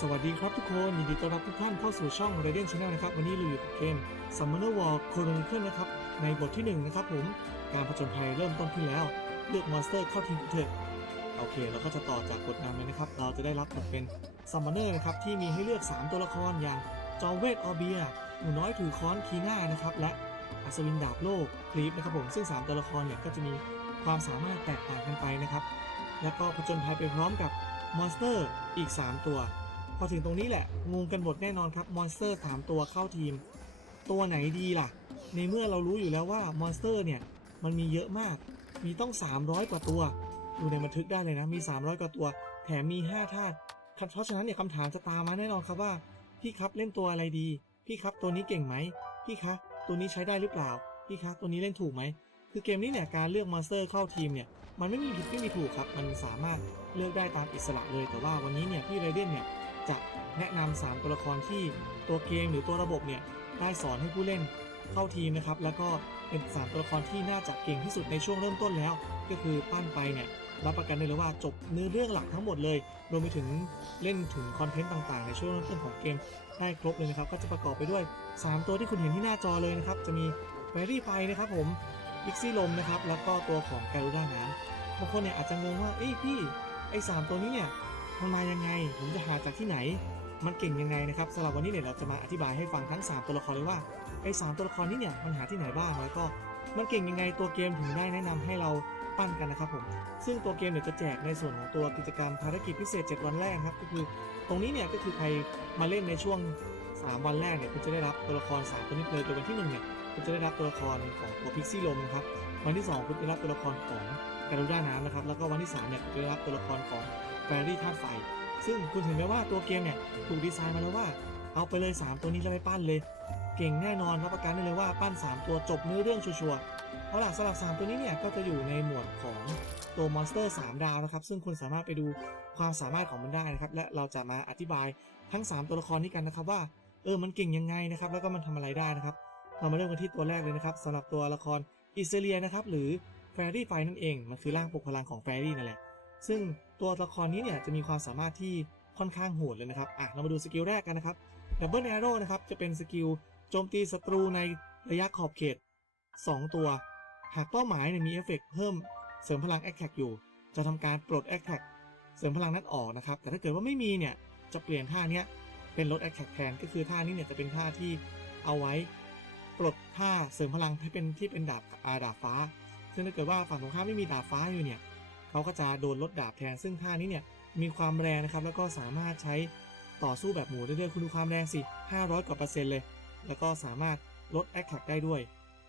สวัสดีครับทุกคน ยินดีต้อนรับทุกท่านเข้าสู่ช่อง r a d i a n Channel นะครับ วันนี้เราอยู่กับเกม Summoner War Chronicle นะครับ ในบทที่ 1 นะครับผม การผจญภัยเริ่มต้นขึ้นแล้ว เลือกมอนสเตอร์เข้าทีมเถอะโอเค เราก็จะต่อจากบทนำเลยนะครับ เราจะได้รับบทเป็น Summoner นะครับ ที่มีให้เลือก 3 ตัวละครอย่าง จอเวทออเบียหนูน้อยถือค้อนคีน่านะครับ และอัศวินดาบโลกคลีฟนะครับผมซึ่ง 3 ตัวละครเนี่ยก็จะมีความสามารถแตกต่างกันไปนะครับ แล้วก็ผจญภัยไปพร้อมกับมอนสเตอร์อีก 3 ตัว อถึงตรงนี้แหละงงกันหมดแน่นอนครับมอนสเตอร์สามตัวเข้าทีม ตัวไหนดีล่ะ ในเมื่อเรารู้อยู่แล้วว่ามอนสเตอร์เนี่ยมันมีเยอะมาก มีต้อง 300 กว่าตัว ดูในบันทึกได้เลยนะ มี 300 กว่าตัว แถมมี 5 ธาตุเพราะฉะนั้นเนี่ยคำถามจะตามมาแน่นอนครับว่า พี่ครับเล่นตัวอะไรดี พี่ครับตัวนี้เก่งไหม พี่คะ ตัวนี้ใช้ได้หรือเปล่า พี่คะ ตัวนี้เล่นถูกไหม คือเกมนี้เนี่ยการเลือกมอนสเตอร์เข้าทีมเนี่ย มันไม่มีผิดไม่มีถูกครับ มันสามารถเลือกได้ตามอิสระเลย แต่ว่าวันนี้เนี่ยพี่ไรเดนเนี่ย จะแนะนำ3ตัวละครที่ตัวเกมหรือตัวระบบเนี่ยได้สอนให้ผู้เล่นเข้าทีมนะครับ แล้วก็เป็น 3 ตัวละครที่น่าจะเก่งที่สุดในช่วงเริ่มต้นแล้ว ก็คือปั้นไปเนี่ยรับประกันได้เลยว่าจบเนื้อเรื่องหลักทั้งหมดเลย รวมไปถึงเล่นถึงคอนเทนต์ต่างๆ ในช่วงเริ่มต้นของเกมได้ครบเลยนะครับ ก็จะประกอบไปด้วย 3 ตัวที่คุณเห็นที่หน้าจอเลยนะครับ จะมีแวรี่ไฟนะครับผมพิกซี่ลมนะครับ แล้วก็ตัวของการูด้าน้ำบางคนเนี่ยอาจจะงงว่า เอ้ยพี่ ไอ้สามตัวนี้เนี่ย มันมายังไง ผมจะหาจากที่ไหน มันเก่งยังไงนะครับสำหรับวันนี้เนี่ยเราจะมาอธิบายให้ฟังทั้ง 3 ตัวละครเลยว่าไอ้สตัวละครนี้เนี่ยมันหาที่ไหนบ้างแล้วก็มันเก่งยังไงตัวเกมถึงได้แนะนำให้เราปั้นกันนะครับผม ซึ่งตัวเกมเนี่ยจะแจกในส่วนของตัวกิจกรรมภารกิจพิเศษ 7 วันแรกครับก็คือตรงนี้เนี่ยก็คือใครมาเล่นในช่วง 3 วันแรกเนี่ยคุณจะได้รับตัวละคร 3 ตัวนี้เลยโดยวันที่1เนี่ยคุณจะได้รับตัวละครของตัวพิกซี่ลมนะครับวันที่ 2 คุณจะได้รับตัวละครของการูด้าน้ำนะครับแล้วก็วันที่3เนี่ยคุณจะได้รับตัวละครของ รี่ธาตุไฟ ซึ่งคุณเห็นไหมว่าตัวเกมเนี่ยถูกดีไซน์มาแล้วว่า เอาไปเลย 3 ตัวนี้แล้วไปปั้นเลย เก่งแน่นอนรับประกันได้เลยว่าปั้น 3 ตัวจบเนื้อเรื่องชัวร์เอาล่ะสำหรับ 3 ตัวนี้เนี่ยก็จะอยู่ในหมวดของตัวมอนสเตอร์ 3 ดาวนะครับ ซึ่งคุณสามารถไปดูความสามารถของมันได้นะครับ และเราจะมาอธิบายทั้ง 3 ตัวละครนี้กันนะครับว่าเออมันเก่งยังไงนะครับ แล้วก็มันทำอะไรได้นะครับ เรามาเริ่มกันที่ตัวแรกเลยนะครับสำหรับตัวละครอิเซเลียนะครับหรือแฟรี่ไฟนั่นเอง มันคือร่างปลุกพลังของแฟรี่นั่นแหละ ซึ่งตัวละครนี้เนี่ยจะมีความสามารถที่ค่อนข้างโหดเลยนะครับอะเรามาดูสกิลแรกกันนะครับ Double Arrow นะครับจะเป็นสกิลโจมตีศัตรูในระยะขอบเขต 2 ตัว หากเป้าหมายเนี่ยมีเอฟเฟกต์เพิ่มเสริมพลัง a t t a c k อยู่ จะทำการปลด a t t a c k เสริมพลังนั้นออกนะครับ แต่ถ้าเกิดว่าไม่มีเนี่ยจะเปลี่ยนท่าเนี้ยเป็นลด a t t a c k แทนก็คือท่านี้เนี่ยจะเป็นท่าที่เอาไว้ปลดท่าเสริมพลังให้เป็นที่เป็นดาบอาดาบฟ้า ซึ่งถ้าเกิดว่าฝั่งตรงข้ามไม่มีดาบฟ้าอยู่เนี่ย เขาก็จะโดนลดดาบแทนซึ่งท่านี้เนี่ยมีความแรงนะครับแล้วก็สามารถใช้ต่อสู้แบบหมู่ได้ด้วยคุณดูความแรงสิ 500 กว่าเปอร์เซ็นต์เลย แล้วก็สามารถลดแอคแท็กได้ด้วย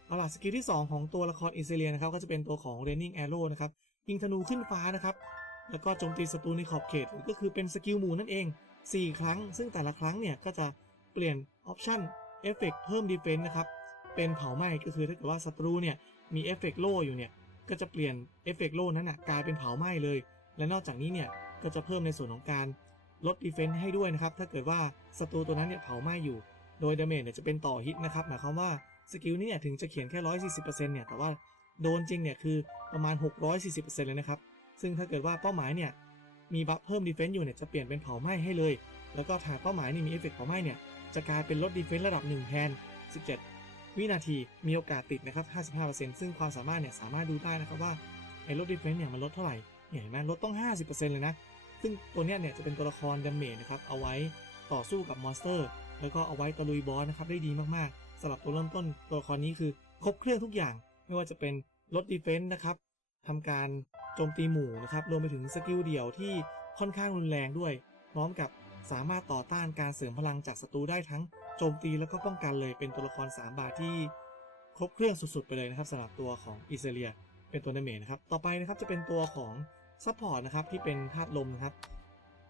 เอาล่ะสกิลที่ 2 ของตัวละครอินเซเลียนะครับก็จะเป็นตัวของ Raining Arrow นะครับยิงธนูขึ้นฟ้านะครับแล้วก็โจมตีศัตรูในขอบเขตก็คือเป็นสกิลหมู่นั่นเอง 4 ครั้ง ซึ่งแต่ละครั้งเนี่ยก็จะเปลี่ยนออปชั่นเอฟเฟกเพิ่มดีเฟนส์นะครับเป็นเผาไหม้ก็คือถ้าเกิดว่าศัตรูเนี่ยมีเอฟเฟกโล่อยู่เนี่ย ก็จะเปลี่ยนเอฟเฟกโล่นั้นนะกลายเป็นเผาไหม้เลย และนอกจากนี้เนี่ยก็จะเพิ่มในส่วนของการลดดีเฟนส์ให้ด้วยนะครับ ถ้าเกิดว่าศัตรูตัวนั้นเนี่ยเผาไหม้อยู่ โดยดาเมจเนี่ยจะเป็นต่อฮิตนะครับ หมายความว่าสกิลนี้เนี่ยถึงจะเขียนแค่ 140%เนี่ย แต่ว่าโดนจริงเนี่ยคือประมาณ 640%เลยนะครับ ซึ่งถ้าเกิดว่าเป้าหมายเนี่ยมีบัฟเพิ่มดีเฟนส์อยู่เนี่ยจะเปลี่ยนเป็นเผาไหม้ให้เลย แล้วก็ถ้าเป้าหมายนี่มีเอฟเฟกต์เผาไหม้เนี่ยจะกลายเป็นลดดีเฟนส์ระดับ1แทน17 วินาทีมีโอกาสติดนะครับ 55%ซึ่งความสามารถเนี่ยสามารถดูได้นะครับว่าไอ้ลดดีเฟนส์เนี่ยมันลดเท่าไหร่เห็นไหมลดต้อง 50%เลยนะ ซึ่งตัวเนี้ยเนี่ยจะเป็นตัวละครดาเมจนะครับเอาไว้ต่อสู้กับมอนสเตอร์ แล้วก็เอาไว้ตะลุยบอสนะครับได้ดีมากๆสำหรับตัวเริ่มต้นตัวละครนี้คือครบเครื่องทุกอย่าง ไม่ว่าจะเป็นลดดีเฟนส์นะครับทำการโจมตีหมู่นะครับรวมไปถึงสกิลเดี่ยวที่ค่อนข้างรุนแรงด้วย พร้อมกับสามารถต่อต้านการเสริมพลังจากศัตรูได้ทั้ง โจมตีแล้วก็ป้องกันเลยเป็นตัวละคร 3 บาทที่ครบเครื่องสุดๆ ไปเลยนะครับสำหรับตัวของอิเซเลียเป็นตัวดาเมจนะครับ ต่อไปนะครับจะเป็นตัวของซัพพอร์ตนะครับที่เป็นธาตุลมนะครับ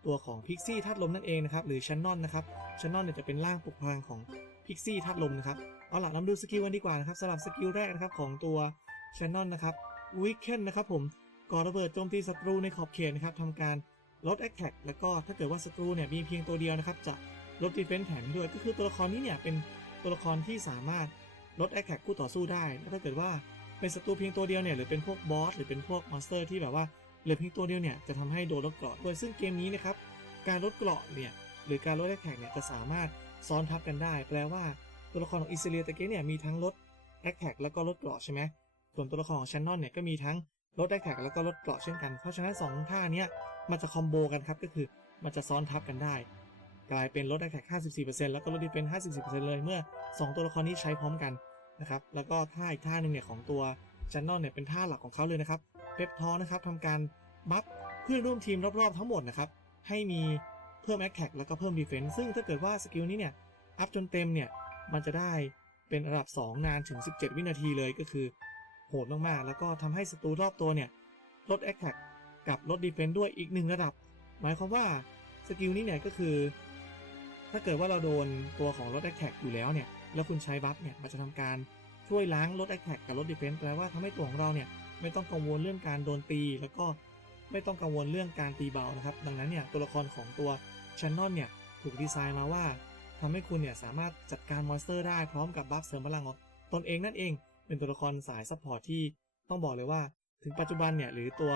ตัวของพิกซี่ธาตุลมนั่นเองนะครับหรือชันนอนนะครับชันนอนเนี่ยจะเป็นร่างปลุกพลังของพิกซี่ธาตุลมนะครับเอาล่ะเรามาดูสกิลกันดีกว่านะครับสำหรับสกิลแรกนะครับของตัวชันนอนนะครับวิกเคนนะครับผมก่อระเบิดโจมตีศัตรูในขอบเขตนะครับทำการลดแอคแท็กแล้วก็ถ้าเกิดว่าศัตรูเนี่ยมีเพียงตัวเดียวนะครับจะ ลดดีเฟนส์แถมด้วย ก็คือตัวละครนี้เนี่ยเป็นตัวละครที่สามารถลดแอคแท็กคู่ต่อสู้ได้ ถ้าเกิดว่าเป็นศัตรูเพียงตัวเดียวเนี่ยหรือเป็นพวกบอสหรือเป็นพวกมอนสเตอร์ที่แบบว่าเหลือเพียงตัวเดียวเนี่ยจะทำให้โดนลดเกราะด้วยซึ่งเกมนี้นะครับการลดเกราะเนี่ยหรือการลดแอคแท็กเนี่ยจะสามารถซ้อนทับกันได้ แปลว่าตัวละครของอิสเลียตะเกียเนี่ยมีทั้งลดแอคแท็กแล้วก็ลดเกราะใช่ไหมส่วนตัวละครของชันนอนเนี่ยก็มีทั้งลดแอคแท็กแล้วก็ลดเกราะเช่นกันเพราะฉะนั้นสองท่าเนี้ยมันจะคอมโบกันครับก็คือมันจะซ้อนทับกันได้ กลายเป็นลดแอคแท็ก54%แล้วก็ลดดีเฟนส์54%เลยเมื่อ 2 ตัวละครนี้ใช้พร้อมกันนะครับ แล้วก็ท่าอีกท่าหนึ่งเนี่ยของตัวจันนอนเนี่ยเป็นท่าหลักของเขาเลยนะครับ เปปทอนะครับทำการบัฟเพื่อนร่วมทีมรอบๆทั้งหมดนะครับ ให้มีเพิ่มแอคแท็กแล้วก็เพิ่มดีเฟนส์ซึ่งถ้าเกิดว่าสกิลนี้เนี่ยอัพจนเต็มเนี่ยมันจะได้เป็นระดับ 2 นานถึง 17 วินาทีเลยก็คือโหดมากๆ แล้วก็ทำให้ศัตรูรอบตัวเนี่ยลดแอคแท็กกับลดดีเฟนส์ด้วยอีกหนึ่งระดับ หมายความว่าสกิลนี้เนี่ยก็คือ ถ้าเกิดว่าเราโดนตัวของลดแอคแท็กอยู่แล้วเนี่ย แล้วคุณใช้บัฟเนี่ยมันจะทำการช่วยล้างลดแอคแท็กกับลดดีเฟนส์แปลว่าทำให้ตัวของเราเนี่ยไม่ต้องกังวลเรื่องการโดนตี แล้วก็ไม่ต้องกังวลเรื่องการตีเบานะครับ ดังนั้นเนี่ยตัวละครของตัวชันนอนเนี่ยถูกดีไซน์มาว่าทำให้คุณเนี่ยสามารถจัดการมอนสเตอร์ได้พร้อมกับบัฟเสริมพลังของตนเองนั่นเอง เป็นตัวละครสายซัพพอร์ตที่ต้องบอกเลยว่า ถึงปัจจุบันเนี่ยหรือตัว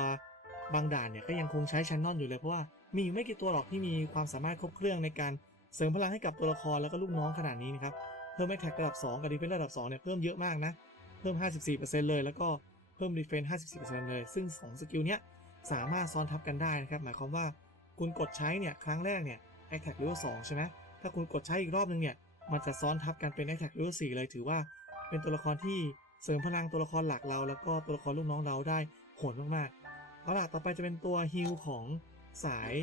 บางด่านเนี่ยก็ยังคงใช้ชันนอนอยู่เลยเพราะว่ามีไม่กี่ตัวหรอกที่มีความสามารถครบเครื่องในการ เสริมพลังให้กับตัวละครแล้วก็ลูกน้องขนาดนี้นะครับ เพิ่มแอคแท็กระดับ 2 กับดีเฟนส์ระดับ 2 เนี่ย เพิ่มเยอะมากนะ เพิ่ม 54%เลย แล้วก็เพิ่มดีเฟนส์54%เลย ซึ่ง 2 สกิลเนี้ยสามารถซ้อนทับกันได้นะครับ หมายความว่าคุณกดใช้เนี่ยครั้งแรกเนี่ยแอคแท็กเลเวล2ใช่ไหมถ้าคุณกดใช้อีกรอบนึงเนี่ยมันจะซ้อนทับกันเป็นแอคแท็กเลเวล4เลยถือว่าเป็นตัวละครที่เสริมพลังตัวละครหลักเรา แล้วก็ตัวละครลูกน้องเราได้โหดมากๆเอาล่ะต่อไปจะเป็นตัวฮิลของสาย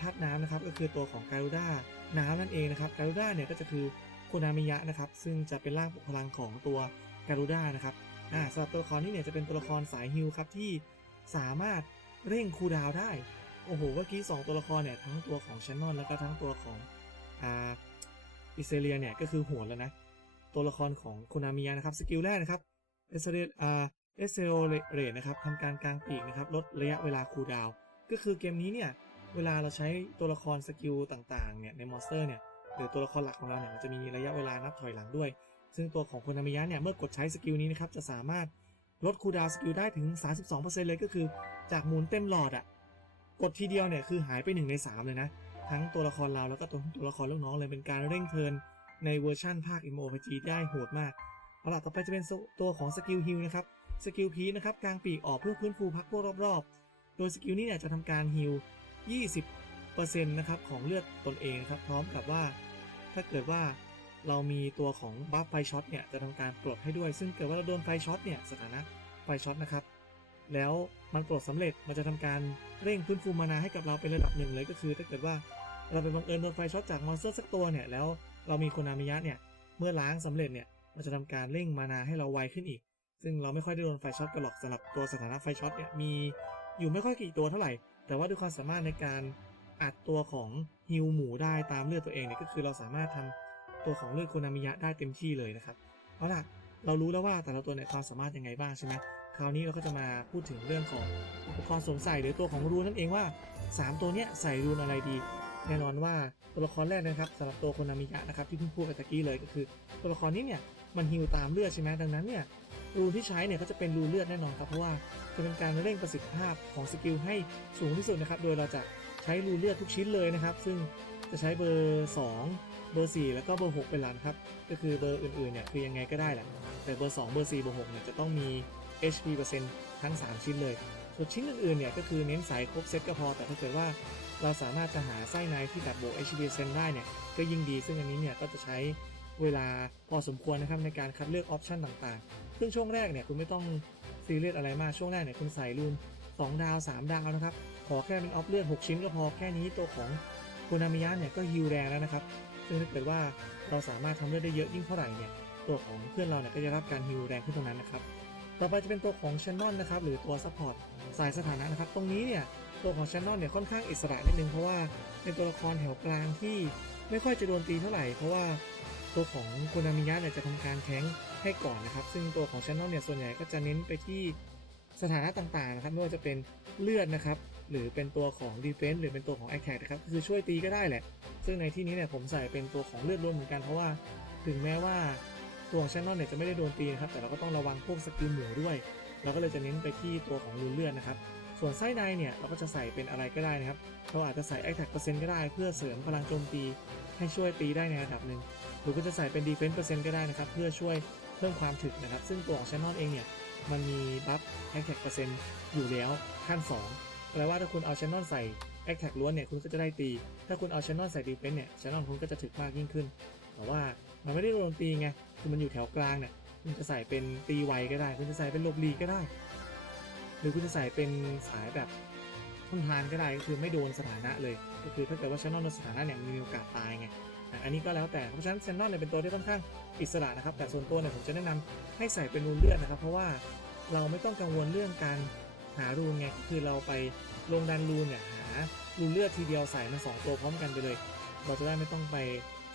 ธาตุน้ำนะครับก็คือตัวของการูด้าน้ำนั่นเองนะครับการูด้าเนี่ยก็จะคือโคนามิยะนะครับซึ่งจะเป็นร่างปกพลังของตัวการูด้านะครับอ่าสำหรับตัวละครนี้เนี่ยจะเป็นตัวละครสายฮิลครับที่สามารถเร่งคูดาวได้ โอ้โหเมื่อกี้ 2 ตัวละครเนี่ยทั้งตัวของชันนอนแล้วก็ทั้งตัวของอ่าอิเซเลียเนี่ยก็คือโหดแล้วนะตัวละครของโคนามิยะนะครับสกิลแรกนะครับเอเซเลียอ่าเอเซโอเรนะครับทำการกลางปีกนะครับลดระยะเวลาคูดาวก็คือเกมนี้เนี่ย เวลาเราใช้ตัวละครสกิลต่างๆเนี่ยในมอนสเตอร์เนี่ยหรือตัวละครหลักของเราเนี่ยมันจะมีระยะเวลานับถอยหลังด้วย ซึ่งตัวของคนามิยะเนี่ยเมื่อกดใช้สกิลนี้นะครับจะสามารถลดคูดาวสกิลได้ถึง 32%เลยก็คือ จากหมุนเต็มหลอดอะ่ะกดทีเดียวเนี่ยคือหายไป 1 ใน 3 เลยนะ ทั้งตัวละครเราแล้วก็ตัวตัวละครลูกน้องเลยเป็นการเร่งเทินในเวอร์ชั่นภาค MMORPG ได้โหดมากเอาล่ะต่อไปจะเป็นตัวของสกิลฮิลนะครับสกิลพีนะครับกลางปีกออกเพื่อพื้นฟูพักพวกรอบๆ โดยสกิลนี้เนี่ยจะทำการฮิล 20%นะครับของเลือดตนเองนะครับ พร้อมกับว่า ถ้าเกิดว่าเรามีตัวของบัฟไฟช็อตเนี่ยจะทำการปลดให้ด้วย ซึ่งเกิดว่าเราโดนไฟช็อตเนี่ยสถานะไฟช็อตนะครับ แล้วมันปลดสำเร็จมันจะทำการเร่งพื้นฟูมานาให้กับเราเป็นระดับหนึ่งเลยก็คือ ถ้าเกิดว่าเราไปบังเอิญโดนไฟช็อตจากมอนสเตอร์สักตัวเนี่ยแล้วเรามีโคนามิยะเนี่ยเมื่อล้างสำเร็จเนี่ยมันจะทำการเร่งมานาให้เราไวขึ้นอีก ซึ่งเราไม่ค่อยได้โดนไฟช็อตกันหรอกสำหรับตัวสถานะไฟช็อตเนี่ยมีอยู่ไม่ค่อยกี่ตัวเท่าไหร่ แต่ว่าด้วยความสามารถในการอัดตัวของฮิวหมูได้ตามเลือดตัวเองเนี่ยก็คือเราสามารถทำตัวของเลือดโคนามิยะได้เต็มที่เลยนะครับเอาล่ะเรารู้แล้วว่าแต่ละตัวเนี่ยความสามารถยังไงบ้างใช่ไหมคราวนี้เราก็จะมาพูดถึงเรื่องของอุปกรณ์สวมใส่หรือตัวของรูนนั่นเองว่า 3 ตัวเนี้ยใส่รูนอะไรดี แน่นอนว่าตัวละครแรกนะครับสำหรับตัวโคนามิยะนะครับที่เพิ่งพูดไปตะกี้เลยก็คือ ตัวละครนี้เนี่ยมันฮิวตามเลือดใช่ไหมดังนั้นเนี่ย รูนที่ใช้เนี่ยก็จะเป็นรูเลือดแน่นอนครับเพราะว่าจะเป็นการเร่งประสิทธิภาพของสกิลให้สูงที่สุดนะครับ โดยเราจะใช้รูเลือดทุกชิ้นเลยนะครับ ซึ่งจะใช้เบอร์ 2 เบอร์ 4 แล้วก็เบอร์ 6 เป็นหลักครับ ก็คือเบอร์อื่นๆเนี่ยคือยังไงก็ได้แหละ แต่เบอร์ 2 เบอร์ 4 เบอร์ 6 เนี่ยจะต้องมี HP เปอร์เซ็นต์ทั้ง 3 ชิ้นเลย ส่วนชิ้นอื่นๆ เนี่ยก็คือเน้นสายครบเซตก็พอ แต่ถ้าเกิดว่าเราสามารถจะหาไส้ในที่แบบบวก HP เปอร์เซ็นต์ได้เนี่ย ก็ยิ่งดี ซึ่งอันนี้เนี่ยก็จะใช้เวลาพอสมควรนะครับในการคัดเลือกออปชันต่างๆ ซึ่งช่วงแรกเนี่ยคุณไม่ต้องซีเรียสอะไรมากช่วงแรกเนี่ยคุณใส่รูน2ดาว 3 ดาวนะครับ ขอแค่เป็นออฟเลือด 6 ชิ้นก็พอแค่นี้ตัวของโคนามิยะเนี่ยก็ฮิวแรงแล้วนะครับ ซึ่งถ้าเกิดว่าเราสามารถทำเลือดได้เยอะยิ่งเท่าไหร่เนี่ยตัวของเพื่อนเราเนี่ยก็จะรับการฮิวแรงขึ้นตรงนั้นนะครับต่อไปจะเป็นตัวของช n นนอนะครับหรือตัวซัพพอร์ตสายสถานะนะครับตรงนี้เนี่ยตัวของช n นนเนี่ยค่อนข้างอิสระนิดนึงเพราะว่าเป็นตัวละครแถวกลางที่ไม่ค่อยจะโดนตีเท่าไหร่เพราะว่า ตัวของโคนามิยะเนี่ยจะทำการแทงให้ก่อนนะครับ ซึ่งตัวของช n นอนเนี่ยส่วนใหญ่ก็จะเน้นไปที่สถานะต่างๆนะครับไม่ว่าจะเป็นเลือดนะครับ หรือเป็นตัวของ Defense หรือเป็นตัวของ Attack นะครับคือช่วยตีก็ได้แหละ ซึ่งในที่นี้เนี่ยผมใส่เป็นตัวของเลือดรวมเหมือนกันเพราะว่า ถึงแม้ว่าตัวของชนนอนเนี่ยจะไม่ได้โดนตีนะครับแต่เราก็ต้องระวังพวกสกิลหมูด้วยเราก็เลยจะเน้นไปที่ตัวของรูนเลือดนะครับส่วนไส้ในเนี่ยเราก็จะใส่เป็นอะไรก็ได้นะครับเราอาจจะใส่ Attack เปอร์เซ็นต์ก็ได้เพื่อเสริมพลังโจมตีให้ช่วยตีได้ในระดับหนึ่ง หรือก็จะใส่เป็น Defense เปอร์เซ็นต์ก็ได้นะครับ เพื่อช่วยเพิ่มความถึกนะครับ ซึ่งตัวของ Channel เองเนี่ย มันมีบัฟ Attack เปอร์เซ็นต์อยู่แล้วขั้น2แปลว่าถ้าคุณเอา Channel ใส่ Attack ล้วนเนี่ยคุณก็จะได้ตี ถ้าคุณเอา Channel ใส่ Defense เนี่ย Channel คุณก็จะถึกมากยิ่งขึ้น แต่ว่ามันไม่ได้โดนตีไงคือมันอยู่แถวกลางเนี่ยคุณจะใส่เป็นตีไวก็ได้ คุณจะใส่เป็นลบลีก็ได้ หรือคุณจะใส่เป็นสายแบบทนทานก็ได้ก็คือไม่โดนสถานะเลย ก็คือถ้าเกิดว่าชแนลโดนสถานะเนี่ยมีโอกาสตายไง อันนี้ก็แล้วแต่เพราะฉะนั้นชแนลเนี่ยเป็นตัวที่ค่อนข้างอิสระนะครับ แต่ส่วนตัวเนี่ยผมจะแนะนำให้ใส่เป็นรูนเลือดนะครับ เพราะว่าเราไม่ต้องกังวลเรื่องการหารูนไงคือเราไปลงดันรูนเนี่ยหารูนเลือดทีเดียวใส่มาสองตัวพร้อมกันไปเลย เราจะได้ไม่ต้องไป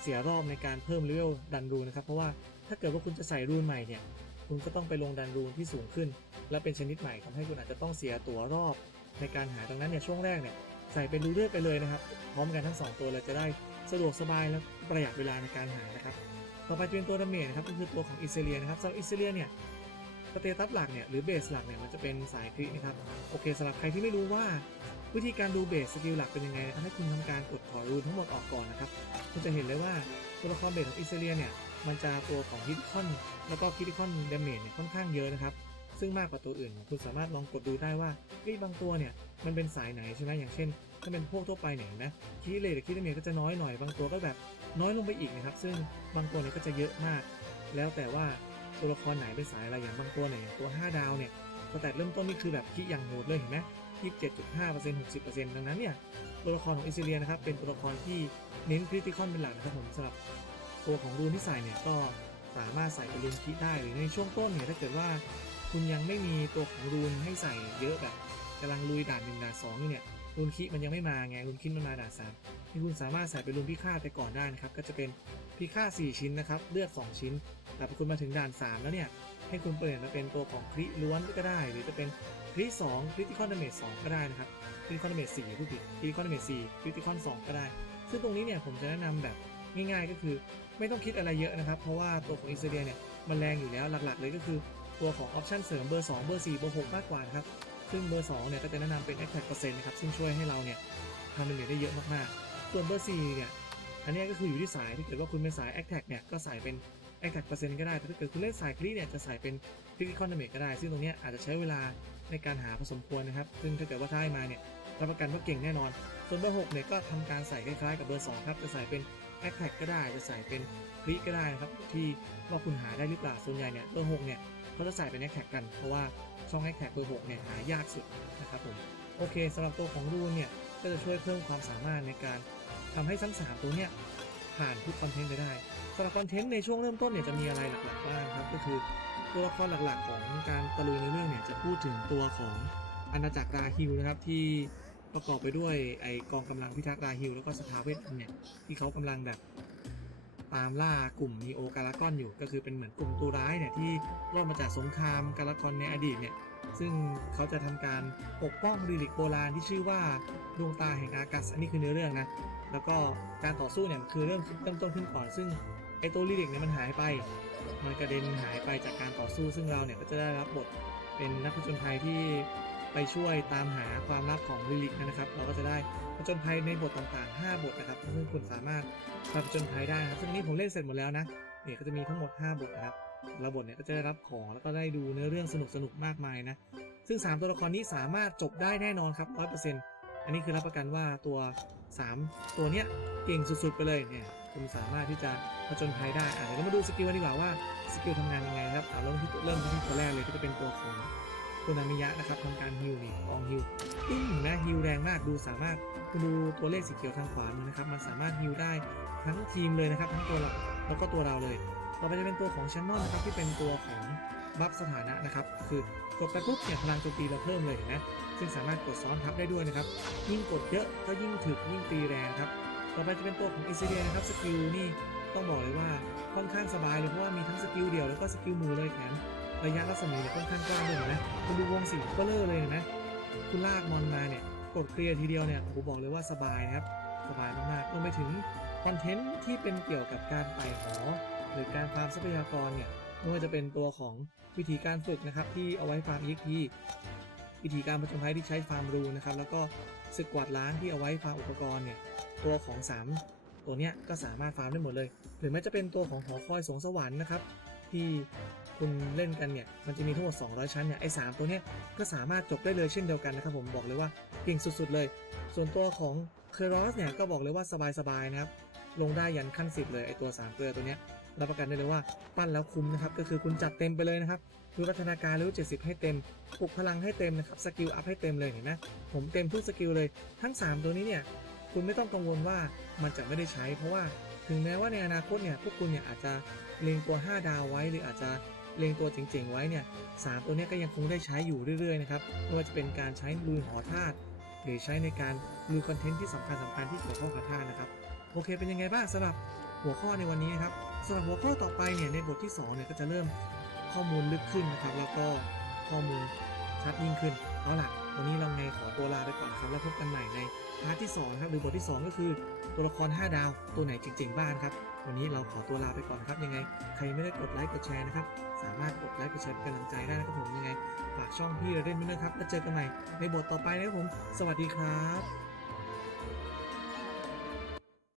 เสียรอบในการเพิ่มเลเวลดันรูนนะครับเพราะว่าถ้าเกิดว่าคุณจะใส่รูนใหม่เนี่ยคุณก็ต้องไปลงดันรูนที่สูงขึ้น และเป็นชนิดใหม่ทำให้คุณอาจจะต้องเสียตัวรอบในการหาดังนั้นเนี่ยช่วงแรกเนี่ยใส่เป็นรูเลือดไปเลยนะครับ พร้อมกันทั้ง 2 ตัวเลยจะได้ สะดวกสบายและประหยัดเวลาในการหานะครับ ต่อไปจะเป็นตัวดาเมจนะครับก็คือตัวของอิเซเลียนะครับสำหรับอิเซเลียเนี่ยสเตตัสหลักเนี่ยหรือเบสหลักเนี่ยมันจะเป็นสายครินะครับโอเคสำหรับใครที่ไม่รู้ว่าวิธีการดูเบสสกิลหลักเป็นยังไงนะครับให้คุณทำการกดถอรูนทั้งหมดออกก่อนนะครับคุณจะเห็นเลยว่าตัวละครเบสของอิเซเลียเนี่ยมันจะตัวของฮิตคอนแล้วก็คิติคอนดาเมจเนี่ยค่อนข้างเยอะนะครับซึ่งมากกว่าตัวอื่น คุณสามารถลองกดดูได้ว่าเฮ้ยบางตัวเนี่ยมันเป็นสายไหนใช่ไหมอย่างเช่น ถ้าเป็นพวกทั่วไปเนี่ยนไหมคีเลหรือคีดาเมก็จะน้อยหน่อย บางตัวก็แบบน้อยลงไปอีกนะครับ ซึ่งบางตัวเนี่ยก็จะเยอะมาก แล้วแต่ว่าตัวละครไหนเป็นสายอะไรอย่างบางตัวเนี่ยอย่างตัว 5 ดาวเนี่ยสแตทเริ่มต้นนี่คือแบบคีอย่างโหดเลยเห็นไหมยี่สิบเจ็ดจุดห้าเปอร์เซ็นต์หกสิบเปอร์เซ็นต์ดังนั้นเนี่ยตัวละครของอิซิเลียนะครับเป็นตัวละครที่เน้นคริติคอนเป็นหลักนะครับผมสำหรับตัวของรูนที่ใส่เนี่ยก็สามารถใส่เป็นรูนคีได้หรือในช่วงต้นเนี่ยถ้าเกิดว่าคุณยังไม่มีตัวของรูนให้ใส่เยอะแบบกำลังลุยด่านหนึ่งด่านสองเนี่ย รูนคิมันยังไม่มาไงรูนคิมันมาด่านสามที่คุณสามารถใส่เป็นรูนพิฆาตไปก่อนได้นะครับ ก็จะเป็นพิฆาต4ชิ้นนะครับ เลือด 2 ชิ้น แต่พอคุณมาถึงด่าน 3 แล้วเนี่ย ให้คุณเปลี่ยนมาเป็นตัวของคริล้วนก็ได้ หรือจะเป็นคริ2คริติคอนดาเมจ2ก็ได้นะครับคริติคอนดาเมจ4ผู้ผิดคริติคอนดาเมจ4คริติคอน2ก็ได้ ซึ่งตรงนี้เนี่ยผมจะแนะนำแบบง่ายๆก็คือไม่ต้องคิดอะไรเยอะนะครับ เพราะว่าตัวของอินเดียเนี่ยมันแรงอยู่แล้วหลักๆ เลยก็คือตัวของออปชันเสริมเบอร์2เบอร์4เบอร์6มากกว่านะครับ ซึ่งเบอร์2เนี่ยก็จะแนะนำเป็น Attack เปอร์เซ็นต์นะครับ ซึ่งช่วยให้เราเนี่ยทำดาเมจได้เยอะมากๆ ส่วนเบอร์4เนี่ย อันนี้ก็คืออยู่ที่สาย ถ้าเกิดว่าคุณเป็นสาย Attack เนี่ย ก็ใส่เป็น Attack เปอร์เซ็นต์ก็ได้ แต่ถ้าเกิดคุณเล่นสายคลีเนี่ย จะใส่เป็น Critical Damage ก็ได้ ซึ่งตรงนี้อาจจะใช้เวลาในการหาพอสมควรนะครับ ซึ่งถ้าเกิดว่าได้มาเนี่ย รับประกันว่าเก่งแน่นอน ส่วนเบอร์6เนี่ย ก็ทำการใส่คล้ายๆกับเบอร์2ครับ จะใส่เป็น Attack ก็ได้ จะใส่เป็นคลีก็ได้นะครับ ที่ว่าคุณหาได้หรือเปล่า ส่วนใหญ่เนี่ย เบอร์6เนี่ย เขาจะใส่เป็น a อ t แท็กกัน เพราะว่าช่อง a อ t แท็กเบอร์6เนี่ยหายากสุดนะครับผมโอเคสำหรับตัวของรูนเนี่ยก็จะช่วยเพิ่มความสามารถในการทำให้ทั้ง3ตัวเนี่ยผ่านทุกคอนเทนต์ไปได้สำหรับคอนเทนต์ในช่วงเริ่มต้นเนี่ยจะมีอะไรหลักๆบ้างครับก็คือตัวละครหลักๆ ของการตะลุยในเรื่องเนี่ยจะพูดถึงตัวของอาณาจักรราฮิลนะครับที่ประกอบไปด้วยไอกองกำลังพิทักษ์ราฮิลแล้วก็สถาเวทเนี่ยที่เขากำลังแบบ ตามล่ากลุ่มนีโอการากอนอยู่ ก็คือเป็นเหมือนกลุ่มตัวร้ายเนี่ยที่รอดมาจากสงครามการากอนในอดีตเนี่ยซึ่งเขาจะทำการปกป้องรีลิกโบราณที่ชื่อว่าดวงตาแห่งอากัสอันนี้คือเนื้อเรื่องนะแล้วก็การต่อสู้เนี่ยคือเริ่มเริ่มต้นขึ้นก่อน ซึ่งไอตัวรีลิกเนี่ยมันหายไป มันกระเด็นหายไปจากการต่อสู้ ซึ่งเราเนี่ยก็จะได้รับบทเป็นนักผจญภัยที่ ไปช่วยตามหาความลับของลิลิกนะครับ เราก็จะได้ผจญภัยในบทต่างๆ 5 บทนะครับ ซึ่งคุณสามารถไปผจญภัยได้นะครับ ซึ่งนี้ผมเล่นเสร็จหมดแล้วนะเนี่ยก็จะมีทั้งหมด 5 บทนะครับแต่ละบทเนี่ยก็จะได้รับของแล้วก็ได้ดูเนื้อเรื่องสนุกๆมากมายนะ ซึ่ง 3 ตัวละครนี้สามารถจบได้แน่นอนครับ 100%อันนี้คือรับประกันว่าตัว 3 ตัวเนี้ยเก่งสุดๆไปเลยเนี่ยคุณสามารถที่จะผจญภัยได้อะเดี๋ยวเรามาดูสกิลกันดีกว่าว่าสกิลทำงานยังไงครับอะเริ่มที่เริ่มที่ตัวแรกเลยก็จะเป็นตัวของ ตัวนามิยะนะครับทำการฮิลนี่อองฮิลปิ้งนะฮิลแรงมากดูสามารถคุณดูตัวเลขสีเขียวทางขวามือนะครับ มันสามารถฮิลได้ทั้งทีมเลยนะครับ ทั้งตัวเราแล้วก็ตัวเราเลย ต่อไปจะเป็นตัวของช n น e l นะครับที่เป็นตัวของบัฟสถานะนะครับ คือกดไปปุ๊บเนี่ยพลังโจมตีเราเพิ่มเลยนไหมซึ่งสามารถกดซ้อนทับได้ด้วยนะครับ ยิ่งกดเยอะก็ยิ่งถึกยิ่งตีแรงครับต่อไปจะเป็นตัวของอินซิเดียนะครับสกิลนี่ต้องบอกเลยว่าค่อนข้างสบายเลยเพราะว่ามีทั้งสกิลเดียวแล้วก็สกิลมือเลยแถม ระยะรัศมีเนี่ยค่อนข้างกว้างด้วยนไหมคุณดูวงสีก็เลอเลยเห็นไหมคุณลากมอนมาเนี่ยกดเคลียร์ทีเดียวเนี่ยผมบอกเลยว่าสบายนะครับ สบายมากๆรวมไปถึงคอนเทนต์ที่เป็นเกี่ยวกับการไต่หอหรือการฟาร์มทรัพยากรเนี่ยไม่ว่าจะเป็นตัวของวิธีการฝึกนะครับที่เอาไว้ฟาร์ม EXP วิธีการผจญภัยที่ใช้ฟาร์มรูนะครับ แล้วก็ศึกกวาดล้างที่เอาไว้ฟาร์มอุปกรณ์เนี่ยตัวของ 3 ตัวเนี้ยก็สามารถฟาร์มได้หมดเลย หรือแม้จะเป็นตัวของหอคอยสวงสวรรค์นะครับ ที่คุณเล่นกันเนี่ยมันจะมีทั้งหมด 200 ชั้นเนี่ยไอ้สามตัวเนี้ยก็สามารถจบได้เลยเช่นเดียวกันนะครับผมบอกเลยว่าเก่งสุดๆเลย ส่วนตัวของเคอรอสเนี่ยก็บอกเลยว่าสบายๆนะครับลงได้ยันขั้น 10 เลยไอตัว3เกลือตัวเนี้ยรับประกันได้เลยว่าปั้นแล้วคุ้มนะครับก็คือคุณจัดเต็มไปเลยนะครับวิวัฒนาการเลเวล70 ให้เต็มปลุกพลังให้เต็มนะครับสกิลอัพให้เต็มเลยเห็นไหมผมเต็มทุกสกิลเลยทั้ง 3 ตัวนี้เนี่ยคุณไม่ต้องกังวลว่ามันจะไม่ได้ใช้ เพราะว่าถึงแม้ว่าในอนาคตเนี่ยพวกคุณเนี่ยอาจจะ เล็งตัว 5 ดาวไว้ หรืออาจจะเล็งตัวเจ๋งๆไว้เนี่ยสามตัวเนี้ยก็ยังคงได้ใช้อยู่เรื่อยๆนะครับไม่ว่าจะเป็นการใช้ลูนหอธาตุหรือใช้ในการลูคอนเทนต์ที่สำคัญสำคัญที่เกี่ยวข้องกับธาตุนะครับโอเคเป็นยังไงบ้างสำหรับหัวข้อในวันนี้นะครับสำหรับหัวข้อต่อไปเนี่ยในบทที่2เนี่ยก็จะเริ่มข้อมูลลึกขึ้นนะครับ แล้วก็ข้อมูลชัดยิ่งขึ้นเอาล่ะวันนี้เราไงขอตัวลาไปก่อนครับแล้วพบกันใหม่ในพาร์ทที่2นะครับหรือบทที่ 2 ก็คือตัวละคร 5 ดาวตัวไหนเจ๋งๆบ้างครับ วันนี้เราขอตัวลาไปก่อนครับยังไง ใครไม่ได้กดไลค์กดแชร์นะครับ สามารถกดไลค์กดแชร์เป็นกำลังใจได้นะครับผมยังไงฝากช่องพี่เราเล่นด้วยนะครับแล้วเจอกันใหม่ในบทต่อไปนะครับผม สวัสดีครับ